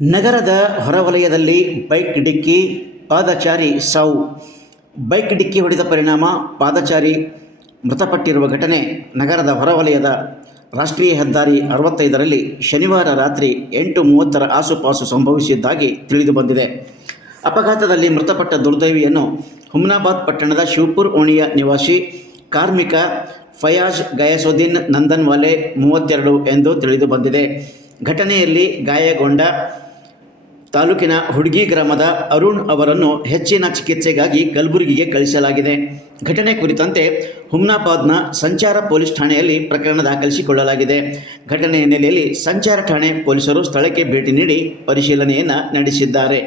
ನಗರದ ಹೊರವಲಯದಲ್ಲಿ ಬೈಕ್ ಡಿಕ್ಕಿ, ಪಾದಚಾರಿ ಸಾವು. ಬೈಕ್ ಡಿಕ್ಕಿ ಹೊಡೆದ ಪರಿಣಾಮ ಪಾದಚಾರಿ ಮೃತಪಟ್ಟಿರುವ ಘಟನೆ ನಗರದ ಹೊರವಲಯದ ರಾಷ್ಟ್ರೀಯ ಹೆದ್ದಾರಿ 65ರಲ್ಲಿ ಶನಿವಾರ ರಾತ್ರಿ 8:30ರ ಆಸುಪಾಸು ಸಂಭವಿಸಿದ್ದಾಗಿ ತಿಳಿದುಬಂದಿದೆ. ಅಪಘಾತದಲ್ಲಿ ಮೃತಪಟ್ಟ ದುರ್ದೈವಿಯನ್ನು ಹುಮ್ನಾಬಾದ್ ಪಟ್ಟಣದ ಶಿವಪುರ ಓಣಿಯ ನಿವಾಸಿ ಕಾರ್ಮಿಕ ಫಯಾಜ್ ಗಯಾಸುದ್ದೀನ್ ನಂದನ್ವಾಲೆ 32 ಎಂದು ತಿಳಿದುಬಂದಿದೆ. ಘಟನೆಯಲ್ಲಿ ಗಾಯಗೊಂಡ ತಾಲೂಕಿನ ಹುಡ್ಗಿ ಗ್ರಾಮದ ಅರುಣ್ ಅವರನ್ನು ಹೆಚ್ಚಿನ ಚಿಕಿತ್ಸೆಗಾಗಿ ಕಲಬುರಗಿಗೆ ಕಳಿಸಲಾಗಿದೆ. ಘಟನೆ ಕುರಿತಂತೆ ಹುಮ್ನಾಬಾದ್ನ ಸಂಚಾರ ಪೊಲೀಸ್ ಠಾಣೆಯಲ್ಲಿ ಪ್ರಕರಣ ದಾಖಲಿಸಿಕೊಳ್ಳಲಾಗಿದೆ. ಘಟನೆಯ ಹಿನ್ನೆಲೆಯಲ್ಲಿ ಸಂಚಾರ ಠಾಣೆ ಪೊಲೀಸರು ಸ್ಥಳಕ್ಕೆ ಭೇಟಿ ನೀಡಿ ಪರಿಶೀಲನೆಯನ್ನು ನಡೆಸಿದ್ದಾರೆ.